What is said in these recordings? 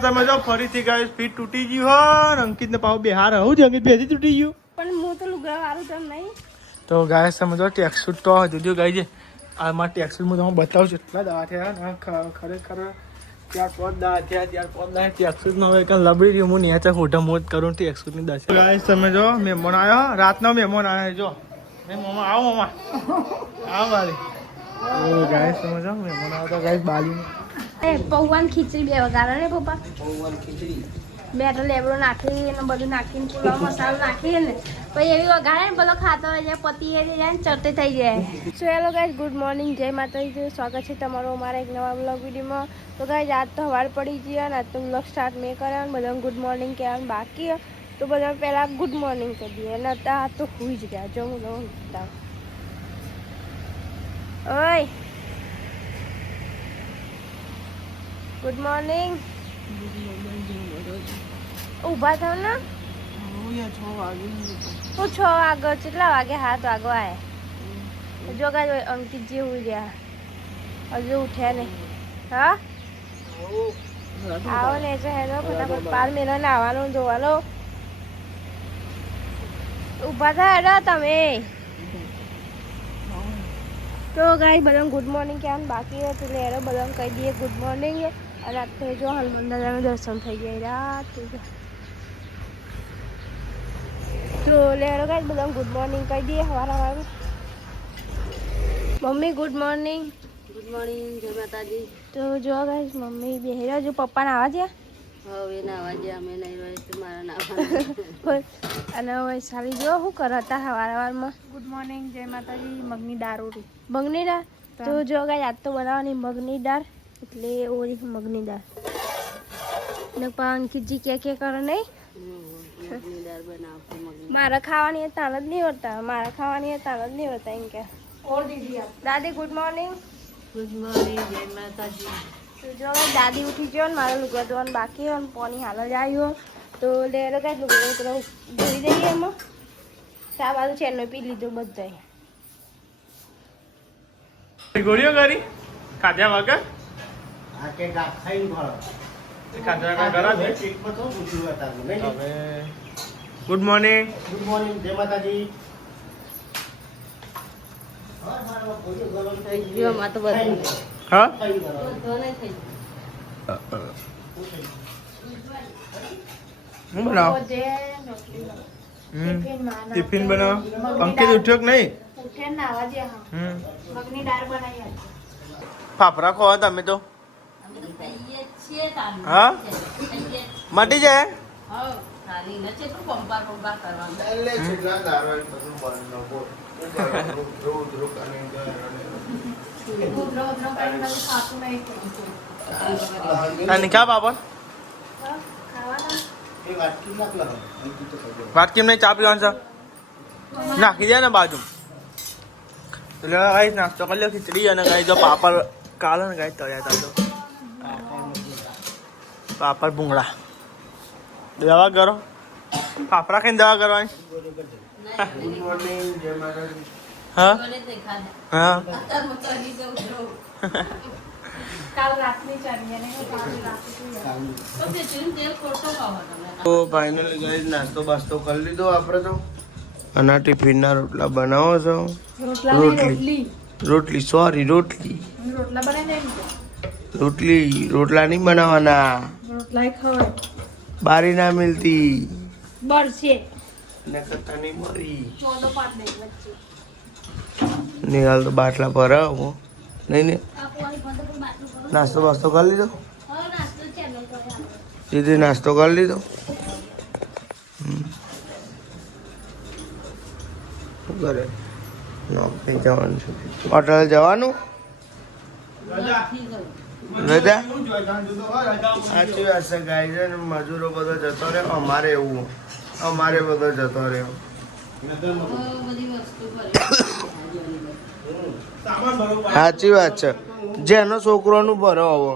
Guys તમે જો ફરીથી ગાઈસ ફીટ તૂટી ગયું હો અંકિત ને પાવ બેહાર હું જ અંકિત બેથી તૂટી ગયું પણ હું તો લુગડા વાળું તેમ નહીં તો ગાઈસ તમે જો ટેક્સ શૂટ તો જોજો ગાઈ આ માં ટેક્સ શૂટ હું તમને બતાવું છું એટલા દવા થયા ને ખરેખર ત્યાર પોત દવા થયા ટેક્સ શૂટ નો હવે લબડી રહ્યું હું નેચે હોટા મોત કરું ટેક્સ શૂટ ની દસ ગાઈસ તમે જો મહેમાન આવ્યો રાતનો મહેમાન આવ્યો જો મામા આવો મામા આવો વાલી ઓ ગાઈસ તમે જો મહેમાન આવ્યો તો ગાઈસ બાલી એ પૌવાન ખીચડી બે વગાડો ને પપ્પા પૌવાન ખીચડી બેટર લેબડો નાખી ને બધું નાખીને પુલાવ મસાલો નાખીએ ને પછી એવી વગાડે ને પેલો ખાતો હોય જાય પતી એ જાય ને ચટે થઈ જાય so hello guys good morning જય માતાજી સ્વાગત છે તમારું અમારા એક નવા બ્લોગ વિડીયોમાં તો ગાઈઝ આજ તો સવાર પડી ગઈ અને આજ તો બ્લોગ સ્ટાર્ટ મેં કર્યો ને બધાને ગુડ મોર્નિંગ કહેવાનું બાકી તો બધા પહેલાં ગુડ મોર્નિંગ કરી દઈએ અને અત્યારે તો સુઈ જ ગયા જો હું લઉં ઓય ગુડ મોર્નિંગ ઊભા થાવ ને હું 6 વાગે કેટલા વાગે 7 વાગે આય જો કાંઈ અંકિતજી હોઈ ગયા હજુ ઉઠ્યા નહીં હા આવો ને છે હેલો ફટાફટ પાર મેળો ને આવવાનું જોવાનો ઊભા થા હેડો તમે તો ગાઈ બધાને ગુડ મોર્નિંગ કહેવાનું બાકી હતું એટલે હેરો બધાને કહી દઈએ ગુડ મોર્નિંગ અને અત્યારે જો હનુમાન દાદાનું દર્શન થઈ જાય રાત થઈ જાય તો લેરો ગાઈસ બધાને ગુડ મોર્નિંગ કહી દઈએ સવારમાં મમ્મી ગુડ મોર્નિંગ જય માતાજી તો જો ગાઈસ મમ્મી બેહી રહ્યો જો પપ્પાને આવા ગયા હવે ના આવા અમે નહીં રહે તો મારા ના અને હવે સારી જો શું કરો હતા સવારમાં ગુડ મોર્નિંગ જય માતાજી મગની દાળ રોટી મગની દાળ તો જો ગાઈસ આજ તો બનાવવાની મગની દાળ એટલે ઓરી મગની દાળ ને અંકિતજી કે કરે નહીં મારા ખાવાની તાણ જ નહીં હોતા મારા ખાવાની તાણ જ નહીં હોતા એમ કે દાદી ગુડ મોર્નિંગ જય માતાજી તો જો દાદી ઉઠી ગયો ને મારે લુગડા ધોવાનું બાકી હોય ને પાણી હાલ જ આવ્યો તો લેરો કઈ લુગડા પેલો ધોઈ દઈએ એમાં ચા બાજુ ચેનનો પી લીધો બધા ગોળીઓ કરી ખાધ્યા વગર ગુડ મોર્નિંગ જય માતાજી હા હું બનાવ ટિફિન બનાવ અંકિત ઉઠ્યો કે નહીં ફાફડા ખો તમે તો હા મટી જાય ક્યાં બાપા વાટકી નહીં ચા પીવાનું છે નાખી દે ને બાજુ એટલે ગાઈ નાસ્તો કરી લો ખીચડી અને ગાઈ જો પાપડ કાલે ને ગાઈ તળ્યા હતા તો પાપડ ભૂંગળા દવા કરો ફાફડા ખાઈને દવા કરવાની હા હા તો ફાઇનલી ગાઈસ નાસ્તો બાસ્તો કરી લીધો આપણે તો અને ટિફિનના રોટલા બનાવો છો રોટલી સોરી રોટલી રોટલા નહીં બનાવવાના બારી ના મિલતી બરસે ને કથાની મરી નિહાલ તો બાટલા પર આવો નહીં ને નાસ્તો બાસ્તો કરી લીધો સીધી નાસ્તો કરી લીધો શું કરે નોકરી જવાનું છે હોટલ જવાનું રજા સાચી વાત છે ગાય છે ને મજૂરો બધો જતો રહ્યો અમારે બધો જતો રહ્યો સાચી વાત છે જેનો છોકરોનું ભરો હવે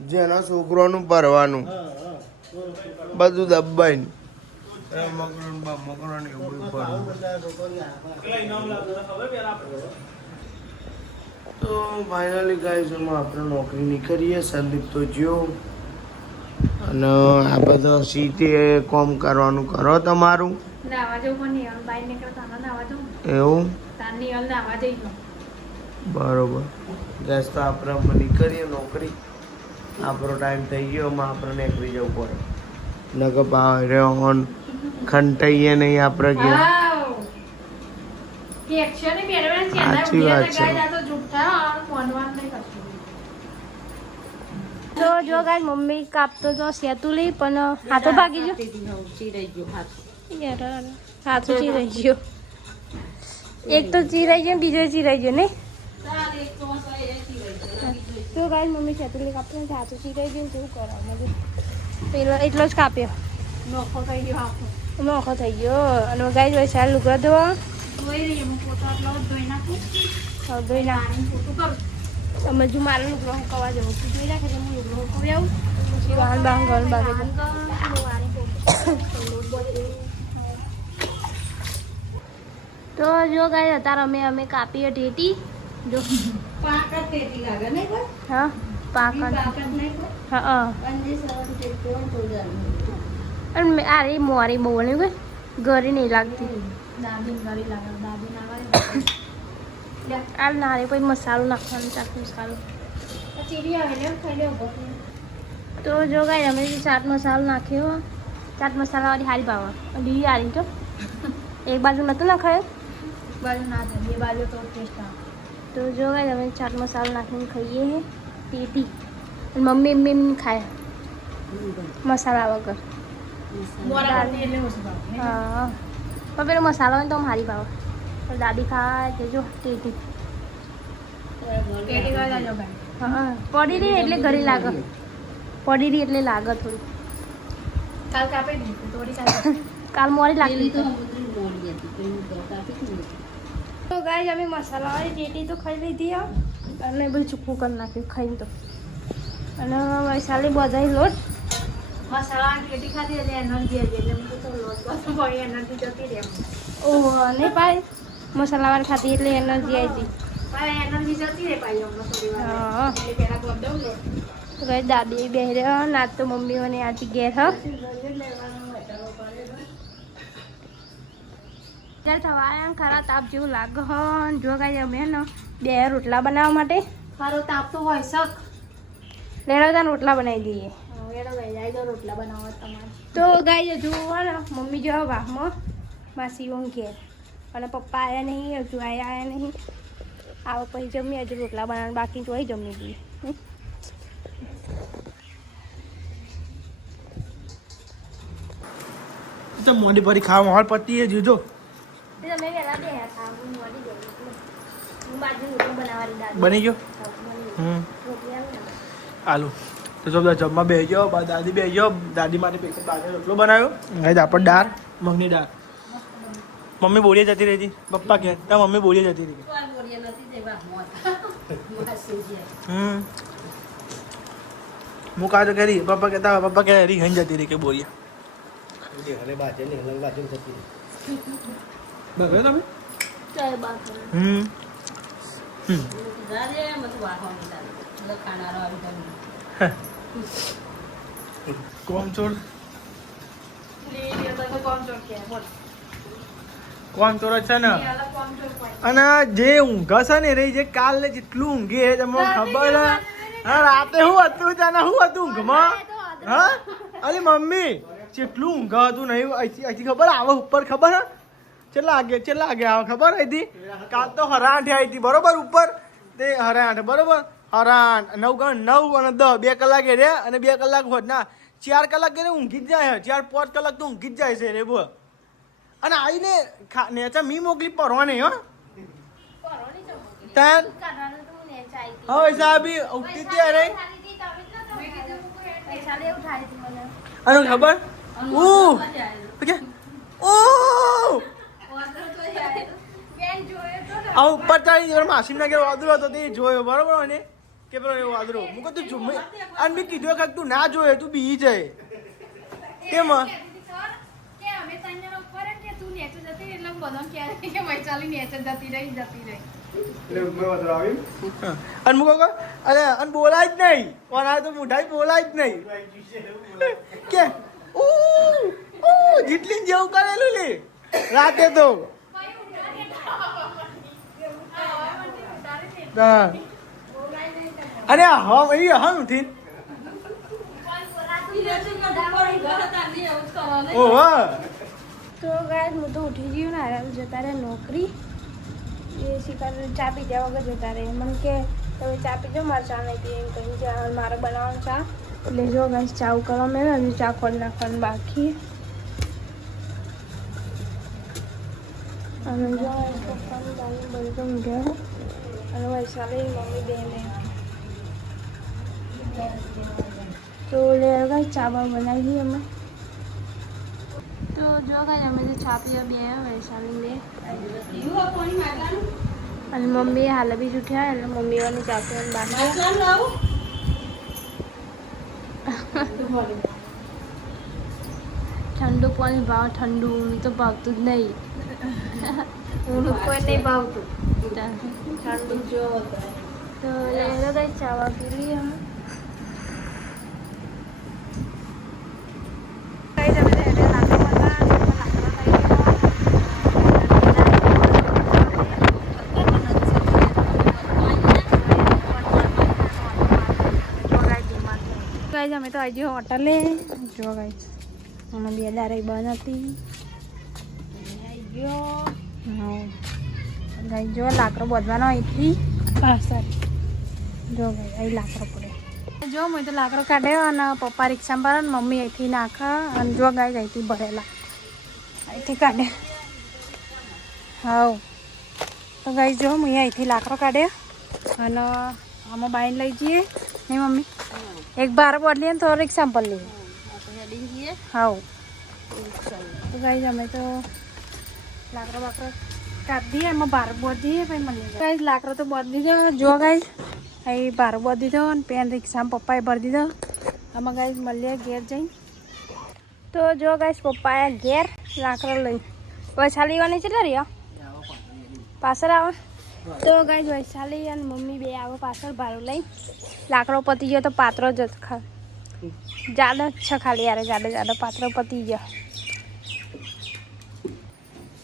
જેના છોકરોનું ભરવાનું બધું દબાઈને તો ફાઇનલી ગાઈઝ આપણે નોકરી નહીં કરીએ. સંદીપ તો જ્યો અને આ બધો સીટે કોમ કરવાનું કરો તમારું નાવા જવું પણ નિયલ બહાર નીકળે તાના નાવા જવું એવું તાર નિયલ નાવા જઈ બરોબર. ગેસ તો આપણે નહીં કરીએ નોકરી. આપણો ટાઈમ થઈ ગયો એમાં આપણે નીકળી જવું પડે. નકર પાવરે ઓન ખંટાઈએ નહીં આપણે ઘેર. સાચી વાત છે. તો જો ગાય મમ્મી કાપતો તો સેતુલી પણ હાથો ભાગી ગયો યાર હાથો ચીરાઈ ગયો. એક તો ચીરાઈ ગયો બીજો ચીરાઈ ગયો નહીં. તો ગાય મમ્મી સેતુલી કાપતો હાથો ચીરાઈ ગયો કેવું કરવા પેલો એટલો જ કાપ્યો નોખો થઈ ગયો અને ગાય જોઈ સાર લુગડા ધોવા ધોઈ નાખું તમે જો મારે લુગડો હુકવા જવું તું જોઈ રાખે હું લુગડો હુકવી આવું પછી વાહન બાહન ઘર બાગે તો જો ગાય અત્યારે અમે કાપીએ ટેટી જો હા પાક હા અને અરે મોરી બહુ ને ગરી નહીં લાગતી આ નારે પછી મસાલો નાખવાનો ચાટ મસાલો તો જો ગાય અમે ચાટ મસાલો નાખ્યો. ચાટ મસાલાવાળી હારી પાવા બીજી હારી તો એક બાજુ નહોતું નાખાયો બાજુ ના થાય બે બાજુ તો ટેસ્ટ આવે. તો જો ગાય અમે ચાટ મસાલો નાખીને ખાઈએ હે ટેટી મમ્મી એમ ખાય મસાલા વગર. હા પણ પેલો મસાલો હોય ને તો હારી પાવા દાદી ખાય કે જો ટેટી હા પડી રહી એટલે ઘરે લાગે પડી રહી એટલે લાગે થોડી કાલ મોડી લાગતી તો ગાય અમે મસાલાવાળી ટેટી તો ખાઈ લીધી અને બધું ચૂકવું કરી નાખ્યું ખાઈને તો અને વૈશાલી બધાય લોટ મસાલાવાળી ટેટી ખાધી એટલે એનર્જી હતી એટલે લોટ એનર્જી જતી રહે ઓહો નહીં પાય મસાલાવાળી ખાધી એટલે એનર્જી આવી હતી એનર્જી જતી રહે પાઈ હા તો કઈ દાદી બે રહ્યો નાચ તો મમ્મીઓને આથી ઘેર હ ત્યારે સવારે ખરા તાપ જેવું લાગે હ જો કાંઈ અમે ને બે રોટલા બનાવવા માટે મારો તાપ તો હોય શક લેડો ત્યાં રોટલા બનાવી દઈએ રોટલા બનાવવા તમારે તો ગાય હજુ ને મમ્મી જો વાહમાં માસી ઘેર અને પપ્પા આવ્યા નહીં હજુ આવ્યા નહીં આવો પછી જમી હજુ રોટલા બનાવવાનું બાકી જોઈ જમી દઈએ તો મોડી પરી ખાવા હાલ પતી જોજો તમે વહેલા બે હું મળી ગયો હું બાજુ રોટલો બનાવવાની દાળ બની ગયો આલુ તો જો બધા જમવા બે ગયો દાદી બે ગયો દાદી માટે પેકેટ બાજુ રોટલો બનાવ્યો ગાઈસ આપણે દાળ મગની દાળ મમ્મી બોલીએ જતી રહી હતી પપ્પા કે ત્યાં મમ્મી બોલીએ જતી રહી હું કાજો કરી પપ્પા કહેતા પપ્પા કે હરી હઈ જતી રહી કે બોલીએ બરાબર તમે ચાય બાદ કોમચોર કોમચોર છે ને અને જે ઊંઘ છે ને રહી જે કાલે જેટલું ઊંઘી તમને ખબર હા રાતે શું હતું તને શું હતું ઊંઘમાં હા અરે મમ્મી જેટલું ઊંઘ હતું નહીં અહીંથી ખબર આવે ઉપર ખબર હા કેટલા આગે આવે ખબર હતી કાલ તો હરાઠે આવી હતી બરોબર ઉપર તે હરાઠ બરોબર હરાઠ 9 અને 10 2 કલાકે રે અને 2 કલાક હોત ના 4 કલાક રે ઊંઘી જ જાય 4-5 કલાક તો ઊંઘી જ જાય છે રે બોલ અને આવીને નેચા મી મોકલી પરવાની હો તાન હવે સાહેબી ઉઠતી ત્યારે અને ખબર આ ઉપર ચાલી માસીમ ના ઘેર વાદળો હતો તે જોયો બરોબર ને કે પેલો એવો વાદળો હું કહું તું જુમ્મે અને મેં કીધું વખત તું ના જોયો તું બી જાય કેમાં અને મુકો અરે અને બોલાય જ નહીં ઓના તો મુઢાઈ બોલાય જ નહીં કે જેટલી જેવું કરેલું લે રાતે તો અરે હા ભાઈ હા ઉઠી ઓહ તો ગાય હું તો ઉઠી ગયું ને આરામ જતા રહે નોકરી એ શિકાર ચા પીધા વગર જતા રહે મને કે તમે ચા પીજો મારે ચા નહીં પીએ એમ કહી ચા મારે બનાવવાનું ચા એટલે જો ગાય ચા ઉકળવા મેં હજુ ચા ખોલ નાખવાનું બાકી અને જો પપ્પાનું બાજુ બધું ગયા અને વૈશાલી મમ્મી બેને તો લે ગાય ચા બા બનાવી દઈએ અમે તો જો ગાય અમે તો ચા પીવા બે વૈશાલી લે અને મમ્મી હાલ બી ઉઠ્યા એટલે મમ્મી વાળી ચા પીવાનું બાકી ઠંડુ પાણી ભાવ ઠંડુ તો ભાવતું જ નહીં કોઈ નહીં ભાવતું ઠંડુ જો તો લેલો કઈ ચાવા પી લઈએ અમે અમે તો આજે હોટલે જો ગાઈસ અમે બે દારે બંધ હતી ગાઈ જો લાકડો બોધવાનો અહીંથી સર જો ગાઈ અહીં લાકડો પડે જો મેં તો લાકડો કાઢ્યો અને પપ્પા રિક્ષામાં ભરે ને મમ્મી અહીંથી નાખે અને જો ગાઈ અહીંથી ભરેલા અહીંથી કાઢે હા તો ગાઈ જો મેં અહીંથી લાકડો કાઢ્યો અને આમાં બાઈને લઈ જઈએ નહીં મમ્મી એક બાર બોટલી ને તો રિક્ષામાં પર લઈએ હા તો ગાઈ અમે તો લાકડો બાકડો કાઢી દઈએ એમાં બાર બોધ દઈએ પછી મળી ગાઈ લાકડો તો બોધ દીધો જો ગાઈ અહીં બાર બોધ દીધો અને પેન રિક્ષામાં પપ્પાએ ભરી દીધો આમાં ગાઈ મળીએ ઘેર જઈને તો જો ગાઈ પપ્પાએ ઘેર લાકડો લઈ વૈશાલી લેવાની છે રહ્યા પાછળ આવે તો ગાઈ વૈશાલી અને મમ્મી બે આવે પાછળ ભાડું લઈ લાકડો પતી ગયો તો પાત્રો જ જાડો જ છે ખાલી યાર જાડો પાત્રો પતી ગયો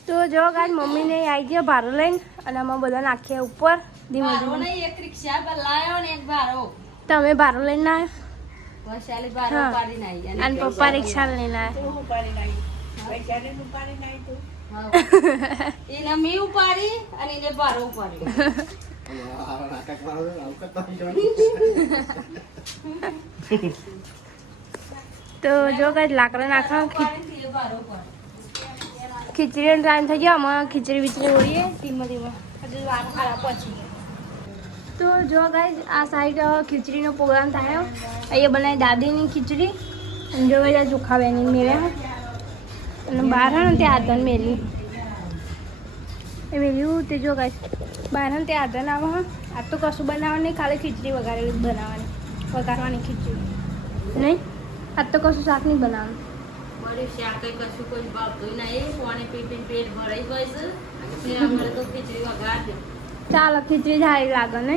તો જો ગાય મમ્મીને આવી ગયો ભાડું લઈને અને અમે બધા નાખીએ ઉપર ધીમે ધીમે એક રિક્ષા પર લાયો ને એક ભારો તમે ભાડું લઈને આવ્યો વૈશાલી ભારો પાડી નાઈ અને પપ્પા રિક્ષા લઈને આવ્યા એને મી ઉપાડી અને એને ભારો ઉપાડી તો જો ગાય લાકડા નાખવા ખીચડીનો ટાઈમ થઈ ગયો અમે ખીચડી બીચડી ઓળીએ ધીમે ધીમે હજુ વાર ખરાબ પછી તો જો ગાય આ સાઈડ ખીચડીનો પ્રોગ્રામ થયો અહીંયા બનાવી દાદીની ખીચડી અને જો બધા ચોખા બેની મેળ્યા અને બહાર ને ત્યાં આધન મેલી એ મેલ્યું તે જો ગાય બહાર ને ત્યાં આધન આવે આ તો કશું બનાવવાનું નહીં ખાલી ખીચડી વઘારેલી જ બનાવવાની વઘારવાની ખીચડી નહીં આજ તો કશું શાક નહીં બનાવવાનું મારી શાક કશું કોઈ ભાવતું નહીં પાણી પી પી પેટ ભરાઈ ગયું છે અમારે તો ખીચડી વઘાર દે ચાલો ખીચડી સારી લાગે ને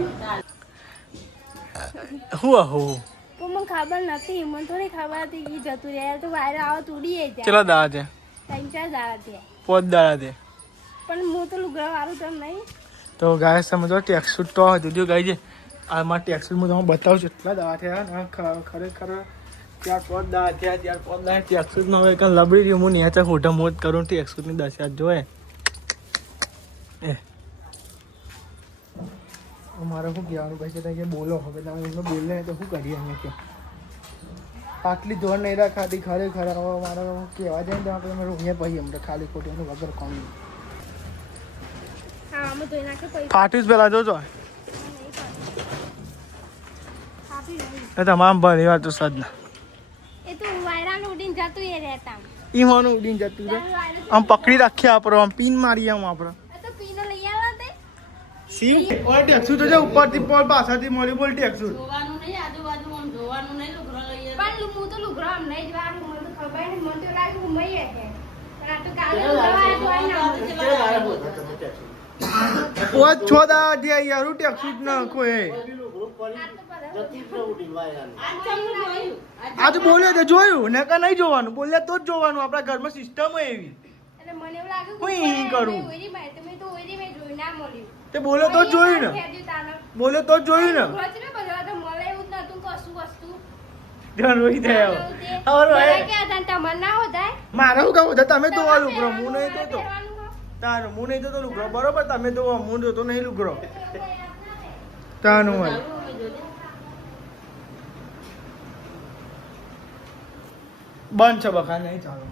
હું હું તો મને ખબર નથી મને થોડી ખબર હતી કે જતું રહે તો બહાર આવો તૂડીએ ચલો દાડા છે 3-4 દાડા થયા પોત દાડા છે પણ હું તો લુગડા વાળું તો નહીં તો ગાય સમજો ટેક્સ શૂટ તો જુદું ગાય છે આમાં ટેક્સ શૂટ હું તમને બતાવું છું એટલા દાડા થયા ને ખરેખર ત્યાં 5 દાડા થયા ત્યાં 5 દાડા ટેક્સ શૂટ ના હોય કે લબડી રહ્યું હું ન્યા હોટા મોત કરું ટેક્સ શૂટની 10 જોએ એ મારે શું કહેવાનું ભાઈ છે કે બોલો હવે તમે એમને બોલે તો શું કરીએ અહીંયા કે આટલી જોર નહીં રાખાતી ખરેખર હવે મારે કહેવા જાય ને તો આપણે રોહીએ પછી અમને ખાલી ખોટી એનું વગર કોણ હા અમે ધોઈ નાખ્યો પછી ફાટ્યું જ પેલા જોજો કાપી નહીં તમામ ભરી વાત તો સદના એ તો વાયરાને ઉડીને જતું એ રહેતા ઈ માનું ઉડીને જતું રહે આમ પકડી રાખીએ આપણે આમ પીન મારીએ આમ આપણે તો પીનો લઈ આવ્યા તે સીમ ઓય ટેક્સુ તો જે ઉપરથી પોલ પાછળથી મોલી બોલ ટેક્સુ જોવાનું નહીં આજુબાજુ આમ જોવાનું નહીં લુગડો લઈએ પણ હું તો લુગડા આમ નહીં જવાનું મને તો ખબર નહીં મને તો લાગ્યું હું મઈએ છે પણ આ તો કાલે લુગડા આયા તો આઈ ના ઓ છો દા જે યાર ટેક્સી જ ના કોઈ આ તો બોલે તો જોયું ને કા નહીં જોવાનું બોલ્યા તો જ જોવાનું આપણા ઘરમાં સિસ્ટમ હોય એવી એટલે મને એવું લાગ્યું હું ઈ કરું. તમે તો ઓરી મેં જોઈ ના મળ્યું તે બોલે તો જ જોયું ને બોલે તો જ જોયું ને મળે એવું જ નતું કશું વસ્તુ ધ્યાન રોઈ થયા તમારે ના હોતા મારે શું કહું તમે તો લુગરો હું નહીં તો તારું હું નહીં તો લુગરો બરોબર તમે તો હું તો નહીં લુગરો તાનું હોય બંધ છે બકા નહીં ચાલો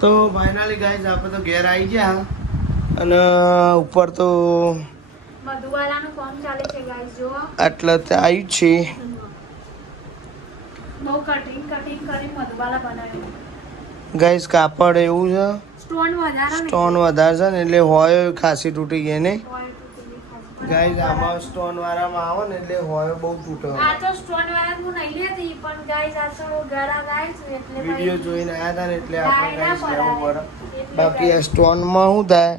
તો ફાઇનલી ગાઈઝ આપણે તો ઘેર આવી ગયા અને ઉપર તો મધુવાલાનું કામ ચાલે છે ગાઈસ જો આટલા તે આવ્યું છે બહુ કટિંગ કરી મધુવાલા બનાવી ગાઈઝ કાપડ એવું છે સ્ટોન વધારે ને સ્ટોન વધારે છે ને એટલે હોય ખાસી તૂટી ગઈ ને હોય તૂટેલી ખાસ. ગાઈઝ આમાં સ્ટોન વાળામાં આવે ને એટલે હોય બહુ તૂટે આ તો સ્ટોન વાળા હું નહીં લેતી પણ ગાઈસ આ તો ગળા ગાઈસ એટલે વિડીયો જોઈને આવ્યા હતા ને એટલે આપણે ના ગાઈઝ લેવું પડે એટલે બાકી આ સ્ટોનમાં શું થાય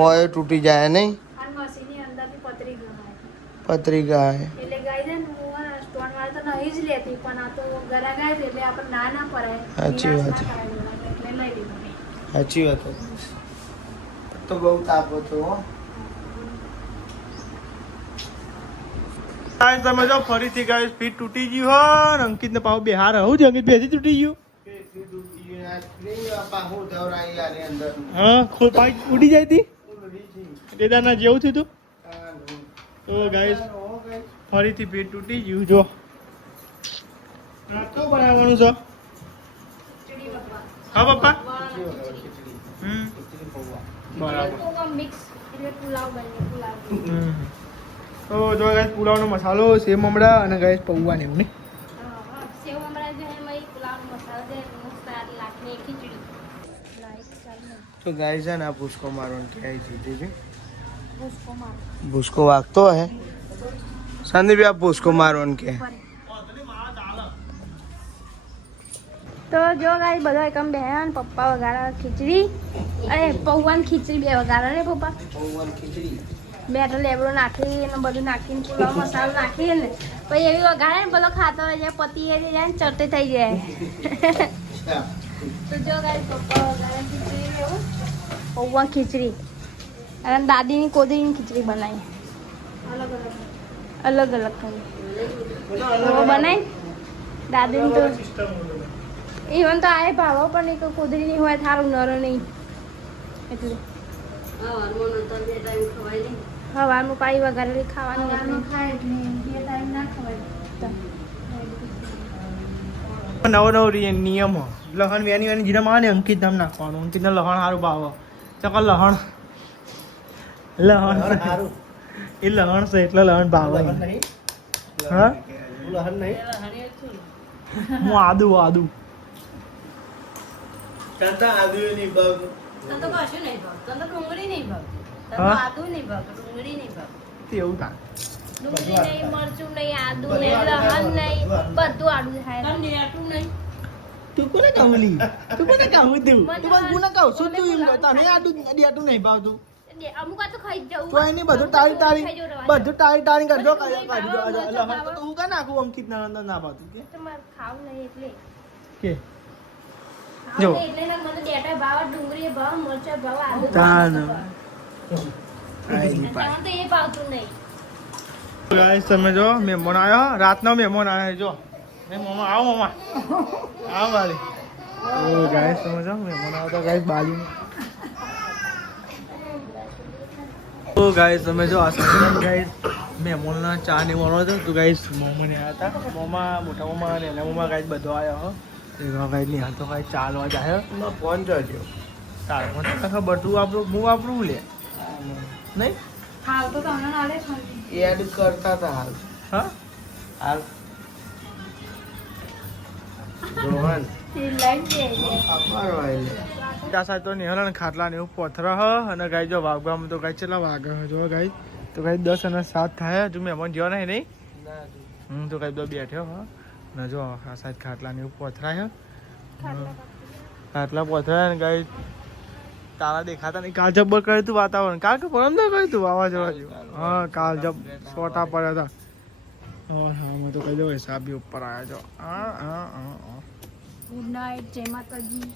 હોય તૂટી જાય નહીં આ મશીનની અંદરથી પતરી ગણાય પતરી ગાય એટલે ગાઈસ હું સ્ટોન વાળા તો નહીં જ લેતી પણ આ તો ગળા ગાઈસ એટલે આપણે ના પડાય સાચી વાત છે. એટલે લઈ લીધું સાચી વાત છે. તો બહુ તાપ હતો હો ગાઈસ તમે જો ફરીથી ગાઈસ ફીટ તૂટી ગયું હો ને અંકિતને પાવ બેહાર હું છે અંકિત બેસી તૂટી ગયું હા ખોલ પાઈ ઉડી જાય તી દેદાના જેવું થયું તું તો ગાઈસ ફરીથી ફીટ તૂટી ગયું જો નાસ્તો બનાવવાનું છે હા પપ્પા બરાબર મિક્સ એટલે પુલાવ બને પુલાવ તો જો ગાઈસ પુલાવનો મસાલો સેવ મમડા અને ગાઈસ પૌવા ને એવું ને સેવ મમરા જે હે મય પુલાવ મસાલા દે મસ્ત આ લાખની ખીચડી લાઈક ચાલ તો ગાઈસ છે ને આ ભૂસકો મારવાનું ક્યાંય જીતી છે उसको मार ભૂસકો વાગતો હે સંદીપ આ ભૂસકો મારવાનું કે તો જો ગાઈ બધા એકમ બેહન પપ્પા વગાડા ખીચડી અરે પૌવાન ખીચડી બે વગાડા ને પપ્પા બેટર લેબડો નાખી ને બધું નાખીને પુલાવ મસાલો નાખી ને પછી એવી વગાડે ને પેલો ખાતો હોય જાય પતિ એ જાય ને ચટે થઈ જાય તો જો ગાઈ પપ્પા વગાડે ખીચડી એવું પૌવા ખીચડી અને દાદીની કોદરીની ખીચડી બનાવી અલગ અલગ કરી બનાવી દાદીની તો ઇવન તો આ ભાવો પણ એક કુદરી નહીં હોય થારું નર નહીં એટલે હવાનું પાણી વગાડેલી ખાવાનું એટલે खाए એટલે બે ટાઈમ ના ખવાય નવો નવો નિયમ હો લહણ વેની વેની જીરા માં અંકિત નામ નાખવાનું અંકિતને લહણ સારું ભાવ ચકો લહણ એ લહણ છે એટલે લહણ ભાવ હા હું આદુ આદુ તને તો કશું નહીં ભાવતું. તને તો ડુંગળી નહીં ભાવતી. તને તો હા? આદુ નહીં ભાવતું, ડુંગળી નહીં ભાવતી. તેવું થાય ડુંગળી નહીં મરચું નહીં આદુ નહીં લહણ નહીં બધું આડું થાય તને નેટું નહીં. તું કોને કહું લી તું કોને કહું તું તું બસ ગુના કહું છું તું એમ તને આટું આટું નહીં ભાવતું અમુક આ તો ખાઈ જ જવું તો એની બધું ટાળી ટાળી કરજો લહણ તો હું કા નાખું અંકિત ના ભાવતું કે તમારે ખાવું નહીં એટલે કે જો ખાવું નહીં એટલે મને ડેટા ભાવ ડુંગળી ભાવ મરચા ભાવ આદુ તાન. તમને તો એ ભાવતું નહીં ગાઈસ તમે જો મહેમાન આવ્યો રાતનો મહેમાન આવ્યો જો એ મામા આવો મામા આવો વાલી ઓ ગાઈસ તમે જો મહેમાન આવ્યો તો ગાઈસ બાજુ તો ગાઈસ તમે જો આ સમય ગાઈસ મહેમાનના ચા ને મળો હતો તો ગાઈસ મોમા ને આવ્યા હતા મોમા મોટા મોમા અને નાના મોમા ગાઈસ બધો આવ્યો હો તો ગાઈસ ની હાલ તો ગાઈસ ચાલવા જાય ફોન જોજો તારે મને તો ખબર તું આપણું હું આપણું લે નહીં હાલ તો તમને નાલે છે એડ કરતા હતા હાલ હા હાલ રોહન એ લાઈન છે અપારવાય લે ત્યાં સાથે તો નિહરણ ખાટલા ને એવું પથર હ અને ગાઈ જો વાગવામાં તો ગાઈ કેટલા વાગે હ જો ગાઈ તો ગાઈ 10 અને 7 થાય જો મહેમાન જેવા નહીં નહીં તો ગાઈ બે બેઠ્યો હ ને જો આ સાઈડ ખાટલા ને એવું પથરાય હ ખાટલા પથરાય ને ગાઈ તારા દેખાતા નહીં. કાલ જબ્બર કર્યું તું વાતાવરણ. કાલ કે પરમ દા કર્યું તું વાવાઝોડા જેવું. હા કાલ છોટા પડ્યા હતા. હા મેં તો કહી દઉં હિસાબ બી ઉપર આવ્યા છો. ગુડ નાઇટ, જય માતાજી.